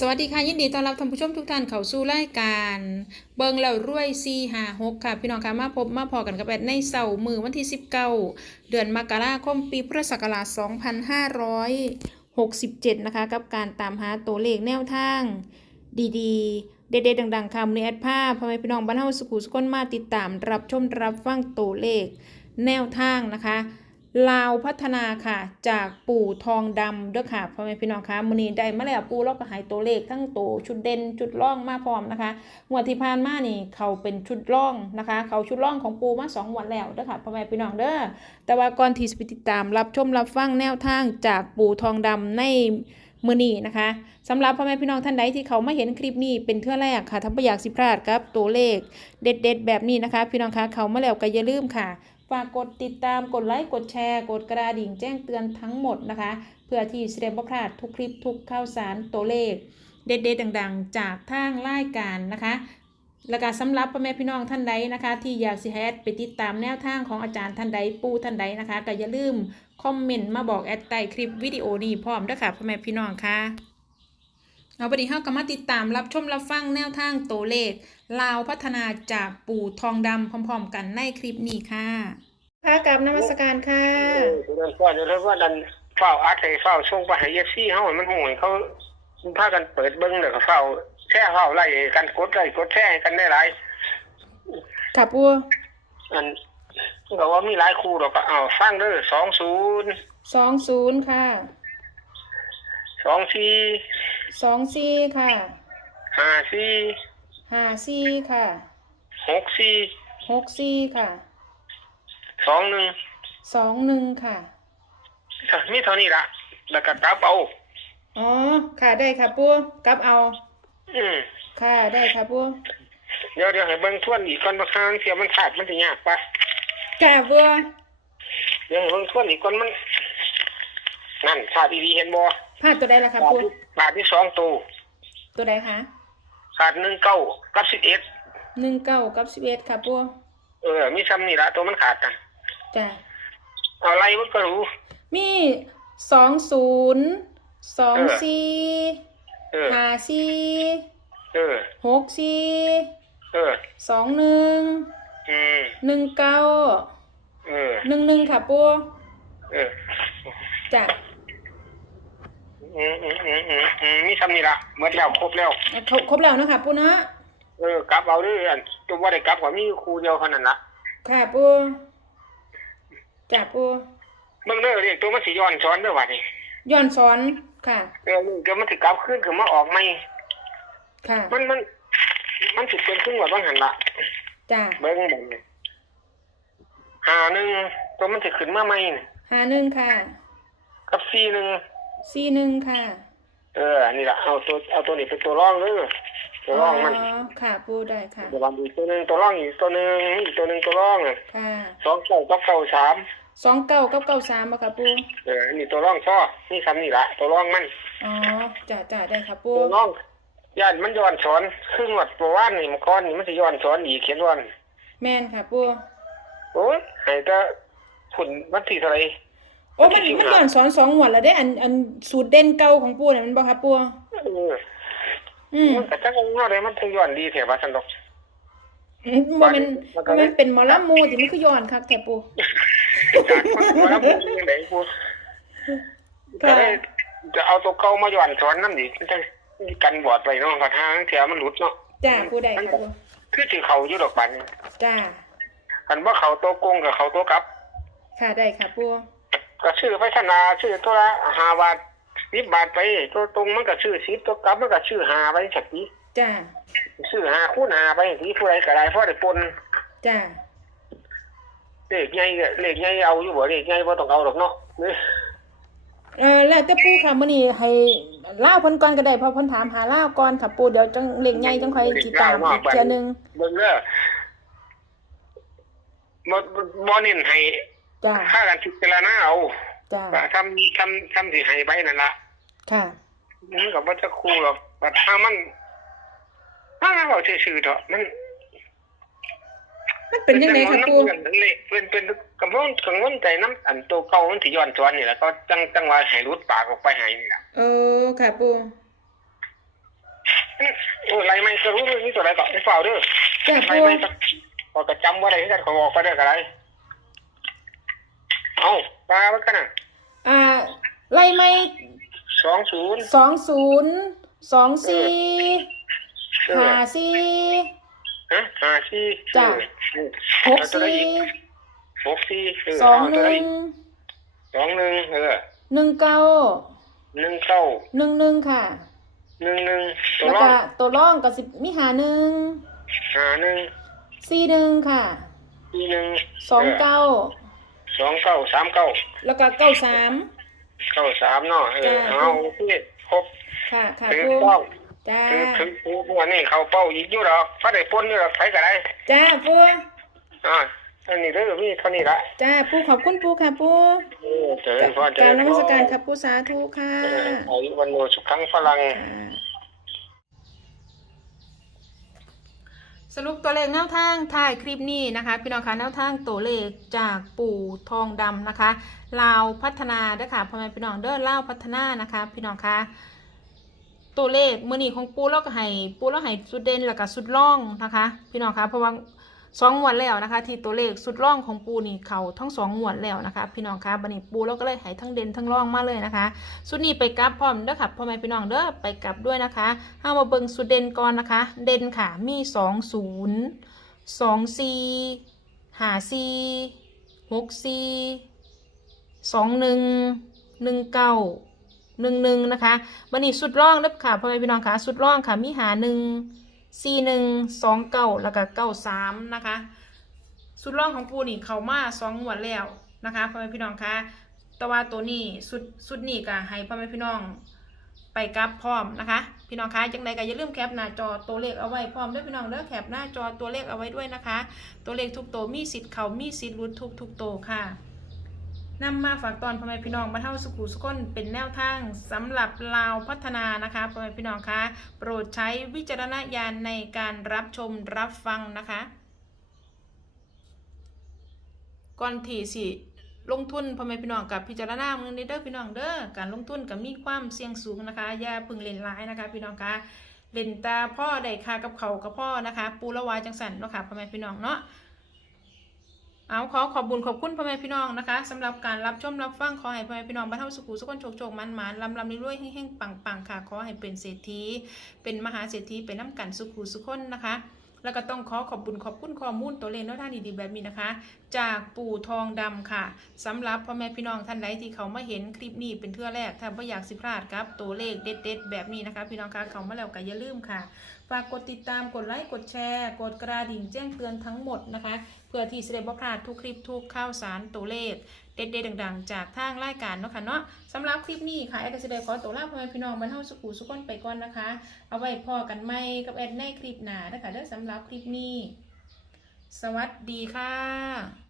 สวัสดีค่ะ ยินดีต้อนรับท่านผู้ชมทุกท่านเข้าสู่รายการ เบิงแล้วรวยซีหาหกค่ะ พี่น้องค่ะมาพบมาพอกันกับแอดในเสาร์มือวันที่ 19 เดือนมกราคมปีพุทธศักราช 2567 นะคะ กับการตามหาตัวเลขแนวทาง ดีๆ เด็ดๆดังๆค่ะมือแอดภาพพ่อแม่พี่น้องบ้านเฮาสุขุสุขนมาติดตามรับชมรับฟังตัวเลขแนวทางนะคะ ลาวพัฒนาค่ะ จากปู่ทองดำเด้อค่ะพ่อแม่พี่น้องคะมือนี้ได้มาแล้วปู่เราก็หายตัวเลขทั้งตัวชุดเด่นชุดร่องมาพร้อมนะคะงวดที่ผ่านมานี่เขาเป็นชุดร่องนะคะ เขาชุดร่องของปู่มาสองวันแล้วเด้อค่ะพ่อแม่พี่น้องเด้อแต่ว่าก่อนที่จะไปติดตามรับชมรับฟังแนวทางจากปู่ทองดำในมือนี้นะคะสำหรับพ่อแม่พี่น้องท่านใดที่เขาไมาเห็นคลิปนี้เป็นเทื่อแรกค่ะถ้าไม่อยากสิพลาดครับตัวเลขเด็ด ๆ แบบนี้นะคะ พี่น้องคะเขามาแล้วก็อย่าลืมค่ะ ฝากกดติดตามกดไลค์กดแชร์กดกระดิ่งแจ้งเตือนทั้งหมดนะคะ เพื่อที่จะได้บ่พลาดทุกคลิปทุกข่าวสารตัวเลข เด็ดๆดังๆ จากทางรายการนะคะและการสำหรับพ่อแม่พี่น้องท่านใดนะคะ ที่อยากสิให้แอดไปติดตามแนวทางของอาจารย์ท่านใดปูท่านใดนะคะก็อย่าลืมคอมเมนต์มาบอกแอดใต้คลิปวิดีโอนี้พร้อมด้วยค่ะพ่อแม่พี่น้องค่ะ เอาวันนี้เราก็มาติดตามรับชมรับฟังแนวทางตัวเลขลาวพัฒนาจากปู่ทองดำพร้อมๆ กันในคลิปนี้ค่ะค่ะกับนมัสการค่ะเรื่องก่อนเรื่องว่าดันเฝ้าอาร์ตให้เฝ้าส่งไปให้เอฟซีเฮาให้มันโหยเขาพากันเปิดเบิ่งแล้วก็เฝ้าแช่เฝ้าไล่กันกดไล่กดแช่ให้กันได้หลายค่ะปูอันก็ว่ามีหลายคู่ดอกก็เอาฟังเด้อ20สองศูนย์ค่ะ24ส องสี่ค่ะ54ห้าสี่ค่ะ64หกสี่ค่ะ21สองหนึ่งค่ะมีเท่านี้ละแล้วก็กลับเอาอ๋อค่ะได้ค่ะปูกลับเอา อืมค่ะได้ค่ะปูเดี๋ยวเดี๋ยวให้เบิ่งทวนอีกก่อนบางครั้งเสียมันขาดมันสิยากปะค่ะปูเดี๋ยวให้เบิ่งทวนอีกก่อนมัน นั่นขาดดีๆเห็นบ่ พลาดตัวใดล่ะค่ะขาดปูที่ขาดที่สองตัวตัวใดคะขาดหนึ่งเก้ากับสิบเอ็ดหนึ่งเก้ากับสิบเอ็ดค่ะปูเออ มีซ้ำนี่ละตัวมันขาดกันจ้ะเอาอะไรมันก็รู้ มีสองศูนย์สองสี่เออห้าสี่เออหกสี่เออสองหนึ่งอืมหนึ่งเก้าเออหนึ่งหนึ่งค่ะปูเออจ้ะ อืมอืมอืมอืมอืมมีซ้ำนี่ละหมดแล้วครบแล้วครบครบแล้วเนาะค่ะปูเนาะเออกลับเอาเด้วยอันตัวว่าได้กลับก็มีครูเดียวเท่านั้นละค่ะปูจ้ะปูเบิ่งเด้อเรียกตัวมันสิย้อนซ้อนเด้อว่านี่ย้อนสอนค่ะ เออเดี๋ยวมันสิกลับขึ้นคือมาออกใหม่ค่ะมันมัน มันสิเป็นขึ้นว่าบางหันละจ้ะเบิ่งเบิ่งนี่หาหนึ่งตัวมันสิขึ้นมาใหม่นี่หาหนึ่งค่ะ กับสี่หนึ่ง สี่หนึ่งค่ะ เออนี่ละเอาตัวเอาตัวนี้เป็นตัวรองเลยตัวรองมันค่ะปูได้ค่ะตัวรองอีกตัวหนึ่งตัวรองอีกตัวหนึ่งอีกตัวหนึ่งตัวรองอะค่ะสองเก้ากับเก้าสามสองเก้ากับเก้าสามอะค่ะปูเออนี่ตัวรองช่อนี่คำนี่ละตัวรองมันอ๋อจ้ะจ้ะได้ค่ะปูตัวรองย่านมันย้อนสอนครึ่งวัดประวันนี่มันก้อนนี่มันจะย้อนสอนอีกเขียนวันแม่นค่ะปูโอ้ยให้แต่ผุนวันที่เท่าไหร โอ้มันมันย้อนสอนสองหวนแล้วได้ อันอันสูตรเด่นเก่าของปูเนี่ยมันบ่ค่ะปูเอออืมมันแต่จังเงาเลยมันถึงย้อนดีแถวบ้านสันดอกอืมบ่แมันบ่แมันเป็นหมอลำหมูที่มันคือย้อนคักแต่ปูจากมันมาแล้วมันยังไงกูจะค่ะ ได้จะเอาตัวเก่ามาย้อนสอนนั่นดิมันจะกันบอดไปเนาะกระทางเสียมันหลุดเนาะจ้าปูได้ค่ะปูคือสิเขาอยู่ดอกปันจ้า คันว่าเขาตัวโกงกับเขาตัวกลับ ค่ะได้ค่ะปู ก็ชื่อพัฒนาชื่อตัวละห้าบาทสิบบาทไป ตัวตรงมันก็ชื่อสิบตัวกลับมันก็ชื่อห้าไปสักทีจ้าชื่อห้าคูณห้าไปทีผู้ใดก็ได้เพราะได้ปนจ้าเลขใหญ่ก็เลขใหญ่เอาอยู่บ่เลขใหญ่บ่ต้องเอาดอกเนาะนี่เออแล้วแต่ปูค่ะมื้อนี้ให้ล่าวเพิ่นก่อนก็ได้เพราะเพิ่นถามหาล่าวก่อนค่ะปูเดี๋ยวจังเล็กใหญ่จังค่อยติดตามอีกเทื่อนึงเบิ่งเด้อบ่บ่บ่เน้นให้ จ้าค่ากันพิจารณาเอาจ้าก็ทำทำทำสิให้ไปนั่นละค่ะมันก็บ่จะคู่หรอกแต่ถ้ามันถ้ามันบอกซื่อๆเถอะมันมันเป็นยังไงค่ะปูเป็นเป็นเป็นกังวลกังวลใจน้ำอันตัวเก่ามันสิย้อนสวนนี่แหละก็จังจังว่าให้รุดปากออกไปให้นี่ล่ะเออค่ะปูโอ้ไรไม่ก็รู้นี่ตัวไหนก็ไม่เฝ้าเด้อจ้าไรปูไม่ก็พอก็จำว่าได้กันขอบอกก็ได้ก็ได้ เอาปลาว่ากันน่ะอ่าไล่ไม่สองศูนย์สองศูนย์สองสี่เออห้าสี่ฮะห้าสี่จ้ะเออหกเอาตัวไหนสี่อีกหกสี่เสองเาหตัวไหนึ่งสองหนึ่งเออหนึ่งเก้าหนึ่งเก้าหนึ่งหนึ่งค่ะ หนึ่งหนึ่งตัวแล้วรอก็งตัวร่องกับสิบมีหาหนึ่งหาหนึ่งสี่หนึ่งค่ะ สี่หนึ่งสองเก้า สองเก้าสามเก้าแล้วก็เก้าสามเก้าสามเนาะเออจ้ะเอาโอเคครบค่ะค่ะถือปูเป้าจ้าถือถือปูวันนี้เขาเป้าอีกอยู่ดอกฟ้าได้ปนอยู่ดอกใครก็ได้จ้าปูอ่าอันนี้เด้อมีเท่านี้ละจ้าปูขอบคุณปูค่ะปูเออเจริญพรเจกราริรญนพมัสการรครับปูสาธุค่ะเอออายุวันโนสุขังพลัง ค่ะ สรุปตัวเลขแนวทางถ่ายคลิปนี้นะคะ พี่น้องคะแนวทางตัวเลขจากปู่ทองดำนะคะลาวพัฒนาเด้อค่ะพ่อแม่พี่น้องเด้อลาวพัฒนานะคะ พี่น้องคะตัวเลขมือนี้ของปูเราก็ให้ปูเราให้สุดเด่นแล้วก็สุดล่องนะคะ พี่น้องคะเพราะว่า สองงวดแล้วนะคะ ที่ตัวเลขสุดล่องของปูนี่เขาทั้งสองงวดแล้วนะคะ พี่น้องคะบันนี้ปูเราก็เลยให้ทั้งเด่นทั้งล่องมาเลยนะคะ สุดนี้ไปกลับพร้อมเด้อค่ะพ่อแม่พี่น้องเด้อไปกลับด้วยนะคะเอามาเบิ่งสุดเด่นก่อนนะคะ เด่นค่ะมีสองศูนย์สองสี่หาสี่หกสี่สองหนึ่งหนึ่งเก้าหนึ่งหนึ่งนะคะบันนี้สุดร่องเด้อค่ะพ่อแม่พี่น้องคะสุดร่องค่ะมีหาหนึ่ง สี่หนึ่งสองเก้าแล้วก็เก้าสามนะคะ สุดร่องของปูนี่เขามาสองงวดแล้วนะคะพ่อแม่พี่น้องคะแต่ว่าตัวนี้สุดสุดนี่ก็ให้พ่อแม่พี่น้องไปกลับพร้อมนะคะ พี่น้องคะจังใดก็อย่าลืมแคปหน้าจอตัวเลขเอาไว้พร้อมด้วยพี่น้องเด้อแคปหน้าจอตัวเลขเอาไว้ด้วยนะคะ ตัวเลขทุกตัวมีสิทธิ์เขามีสิทธิ์รุดทุกทุกตัวค่ะ นำมาฝากตอนพ่อแม่พี่น้องมาเท่าสุขุสุขนเป็นแนวทางสำหรับลาวพัฒนานะคะพ่อแม่พี่น้องคะโปรดใช้วิจารณญาณในการรับชมรับฟังนะคะก่อนที่สิลงทุนพ่อแม่พี่น้องกับพิจารณาเมืองเด้อพี่น้องเด้อการลงทุนกับมีความเสี่ยงสูงนะคะอย่าพึงเล่นร้ายนะคะ พี่น้องคะเล่นตาพ่อได้คากับเขากับพ่อนะคะ ปูละวายจังสันเนาะค่ะพ่อแม่พี่น้องเนาะ เอาขอขอบบุญขอบคุณพ่อแม่พี่น้องนะคะสำหรับการรับชมรับฟังขอให้พ่อแม่พี่น้องบรรเทาสุขุสุขคนโชคโชคมันมันลำลำรวยๆแห้งๆปังๆค่ะขอให้เป็นเศรษฐีเป็นมหาเศรษฐีเป็นน้ำกันสุขุสุขคนนะคะ แล้วก็ต้องขอขอบบุญขอบคุณข้อมูลตัวเลขแนวทางดีๆแบบนี้นะคะ จากปู่ทองดำค่ะสำหรับพ่อแม่พี่น้องท่านใดที่เขามาเห็นคลิปนี้เป็นเทื่อแรกถ้าไม่อยากสิพลาดครับตัวเลขเด็ดๆแบบนี้นะคะ พี่น้องคะเขามาแล้วก็อย่าลืมค่ะฝากกดติดตามกดไลค์กดแชร์ กดกระดิ่งแจ้งเตือนทั้งหมดนะคะ เพื่อที่จะได้บ่พลาดทุกคลิปทุกข่าวสารตัวเลข เด็ดๆดังๆ จากทางรายการเนาะค่ะเนาะสำหรับคลิปนี้ค่ะแอดก็จะได้ขอตัวลาพ่อแม่พี่น้องบรรเทาสุขุสุขคนไปก่อนนะคะ เอาไว้พอกันไหมกับแอดในคลิปหน้านะคะเด้อสำหรับคลิปนี้ สวัสดีค่ะ